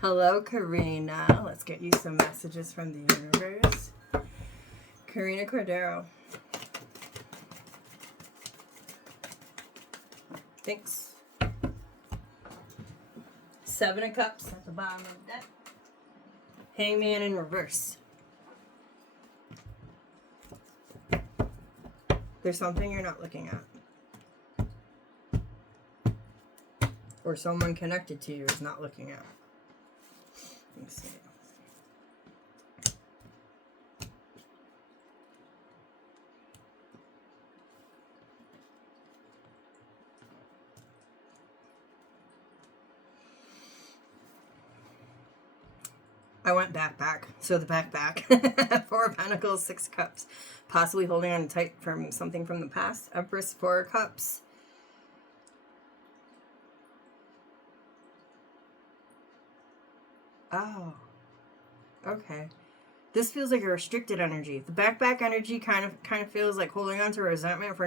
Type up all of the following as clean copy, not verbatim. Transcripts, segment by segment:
Hello, Karina. Let's get you some messages from the universe. Karina Cordero. Thanks. 7 of Cups at the bottom of the deck. Hangman in reverse. There's something you're not looking at. Or someone connected to you is not looking at. Let's see. I went back. So the back. 4 of Pentacles, 6 Cups. Possibly holding on tight from something from the past. Empress, 4 Cups. Oh. Okay. This feels like a restricted energy. The back energy kind of feels like holding on to resentment for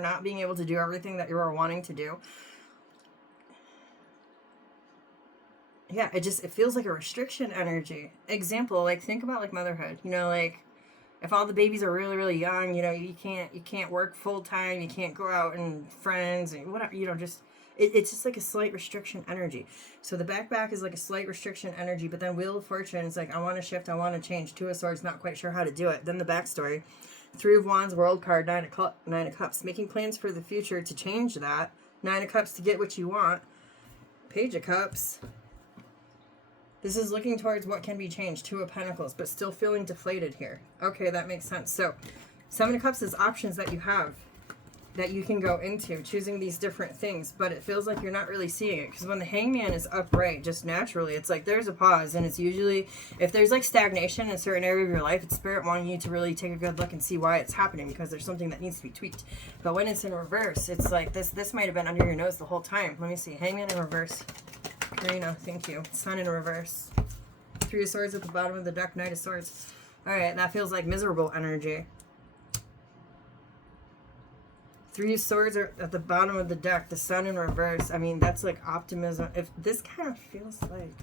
not being able to do everything that you are wanting to do. Yeah, it feels like a restriction energy. Example, like think about like motherhood. You know, like if all the babies are really, really young, you know, you can't work full time, you can't go out and friends and whatever, you know, it's just like a slight restriction energy. So the back is like a slight restriction energy, but then Wheel of Fortune is like, I want to shift, I want to change. 2 of Swords, not quite sure how to do it. Then the backstory, 3 of Wands, World card, 9 of Cups, making plans for the future to change that. 9 of Cups to get what you want. Page of Cups. This is looking towards what can be changed. 2 of Pentacles, but still feeling deflated here. Okay, that makes sense. So 7 of Cups is options that you have that you can go into, choosing these different things, but it feels like you're not really seeing it, because when the Hangman is upright, just naturally, it's like there's a pause, and it's usually, if there's like stagnation in a certain area of your life, it's Spirit wanting you to really take a good look and see why it's happening, because there's something that needs to be tweaked. But when it's in reverse, it's like this might have been under your nose the whole time. Let me see. Hangman in reverse. Karina, thank you. Sun in reverse. 3 of Swords at the bottom of the deck. Knight of Swords. Alright, that feels like miserable energy. 3 of Swords are at the bottom of the deck. The Sun in reverse. I mean, that's like optimism. If this kind of feels like...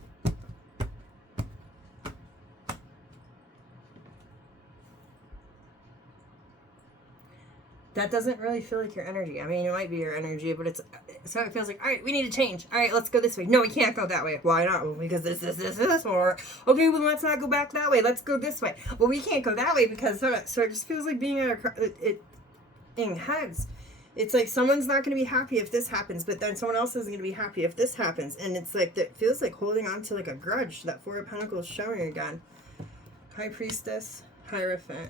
That doesn't really feel like your energy. I mean, it might be your energy, but it's... So it feels like, all right, we need to change. All right, let's go this way. No, we can't go that way. Why not? Well, because this. Or, okay, well, let's not go back that way. Let's go this way. Well, we can't go that way because... So it just feels like being at in heads. It's like someone's not going to be happy if this happens, but then someone else isn't going to be happy if this happens. And it's like, that feels like holding on to like a grudge. That 4 of Pentacles showing again. High Priestess, Hierophant.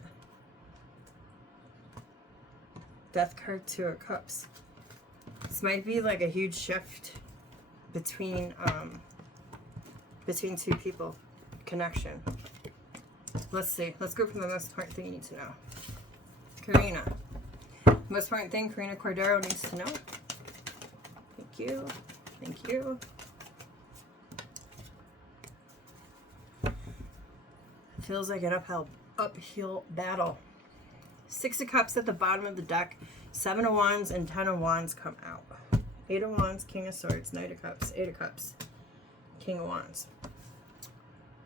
Death card, 2 of Cups. This might be like a huge shift between 2 people. Connection. Let's see. Let's go from the most important thing you need to know. Karina. Most important thing Karina Cordero needs to know. Thank you. Thank you. It feels like an uphill battle. 6 of Cups at the bottom of the deck. 7 of Wands and 10 of Wands come out. 8 of Wands, King of Swords, Knight of Cups, 8 of Cups, King of Wands.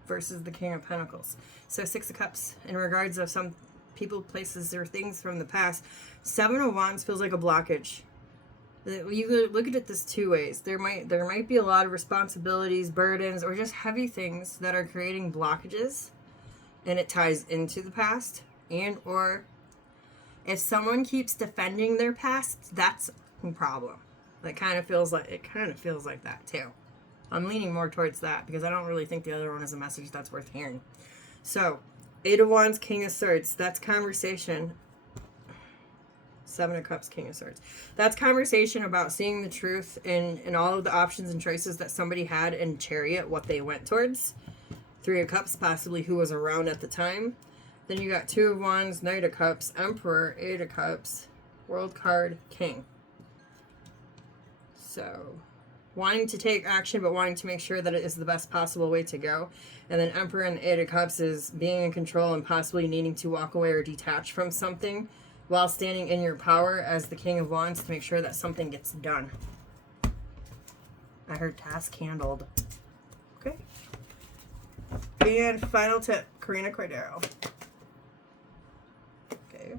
Versus the King of Pentacles. So 6 of Cups in regards of some people, places, or things from the past. 7 of Wands feels like a blockage. You look at it this 2 ways. There might be a lot of responsibilities, burdens, or just heavy things that are creating blockages, and it ties into the past. And or if someone keeps defending their past, that's a problem. It kind of feels like that too. I'm leaning more towards that because I don't really think the other one is a message that's worth hearing. So 8 of Wands, King of Swords. That's conversation. 7 of Cups, King of Swords. That's conversation about seeing the truth in all of the options and choices that somebody had in Chariot, what they went towards. 3 of Cups, possibly who was around at the time. Then you got 2 of Wands, Knight of Cups, Emperor, 8 of Cups, World card, King. So, wanting to take action, but wanting to make sure that it is the best possible way to go. And then Emperor and 8 of Cups is being in control and possibly needing to walk away or detach from something while standing in your power as the King of Wands to make sure that something gets done. I heard task handled. Okay. And final tip, Karina Cordero. Okay.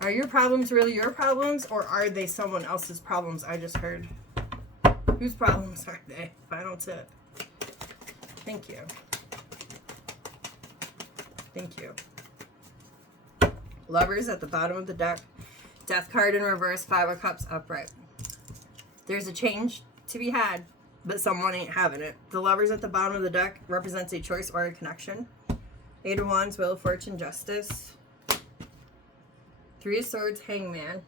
Are your problems really your problems, or are they someone else's problems? I just heard. Whose problems are they? Final tip. Thank you. Thank you. Lovers at the bottom of the deck. Death card in reverse, 5 of Cups upright. There's a change to be had, but someone ain't having it. The Lovers at the bottom of the deck represents a choice or a connection. 8 of Wands, Wheel of Fortune, Justice. 3 of Swords, Hangman.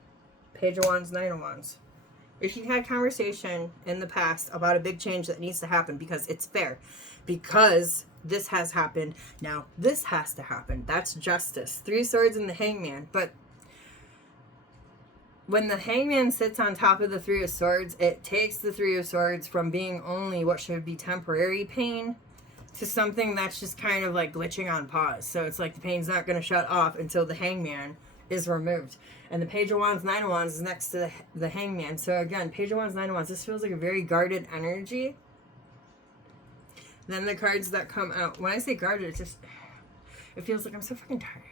Page of Wands, 9 of Wands. If you've had conversation in the past about a big change that needs to happen because it's fair, because this has happened, now this has to happen. That's Justice. 3 of Swords and the Hangman. But when the Hangman sits on top of the 3 of Swords, it takes the 3 of Swords from being only what should be temporary pain to something that's just kind of like glitching on pause. So it's like the pain's not going to shut off until the Hangman is removed. And the Page of Wands, 9 of Wands is next to the Hangman. So again, Page of Wands, 9 of Wands, this feels like a very guarded energy. Then the cards that come out, when I say guarded, it feels like I'm so fucking tired.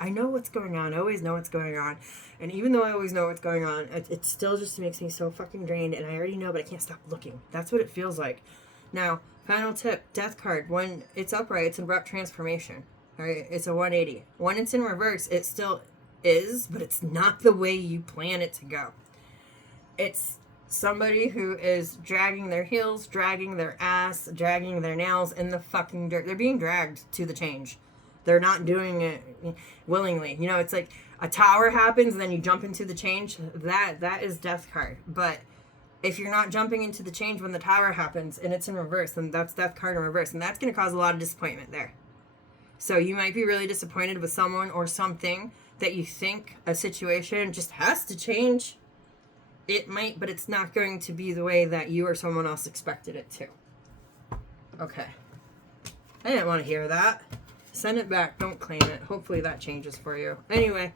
I know what's going on. I always know what's going on. And even though I always know what's going on, it still just makes me so fucking drained. And I already know, but I can't stop looking. That's what it feels like. Now, final tip, Death card. When it's upright, it's an abrupt transformation. All right, it's a 180. When it's in reverse, it still is, but it's not the way you plan it to go. It's somebody who is dragging their heels, dragging their ass, dragging their nails in the fucking dirt. They're being dragged to the change. They're not doing it willingly. You know, it's like a tower happens and then you jump into the change. That is Death card. But if you're not jumping into the change when the tower happens and it's in reverse, then that's Death card in reverse. And that's going to cause a lot of disappointment there. So you might be really disappointed with someone or something that you think a situation just has to change. It might, but it's not going to be the way that you or someone else expected it to. Okay. I didn't want to hear that. Send it back. Don't claim it. Hopefully that changes for you. Anyway,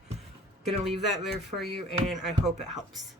gonna leave that there for you, and I hope it helps.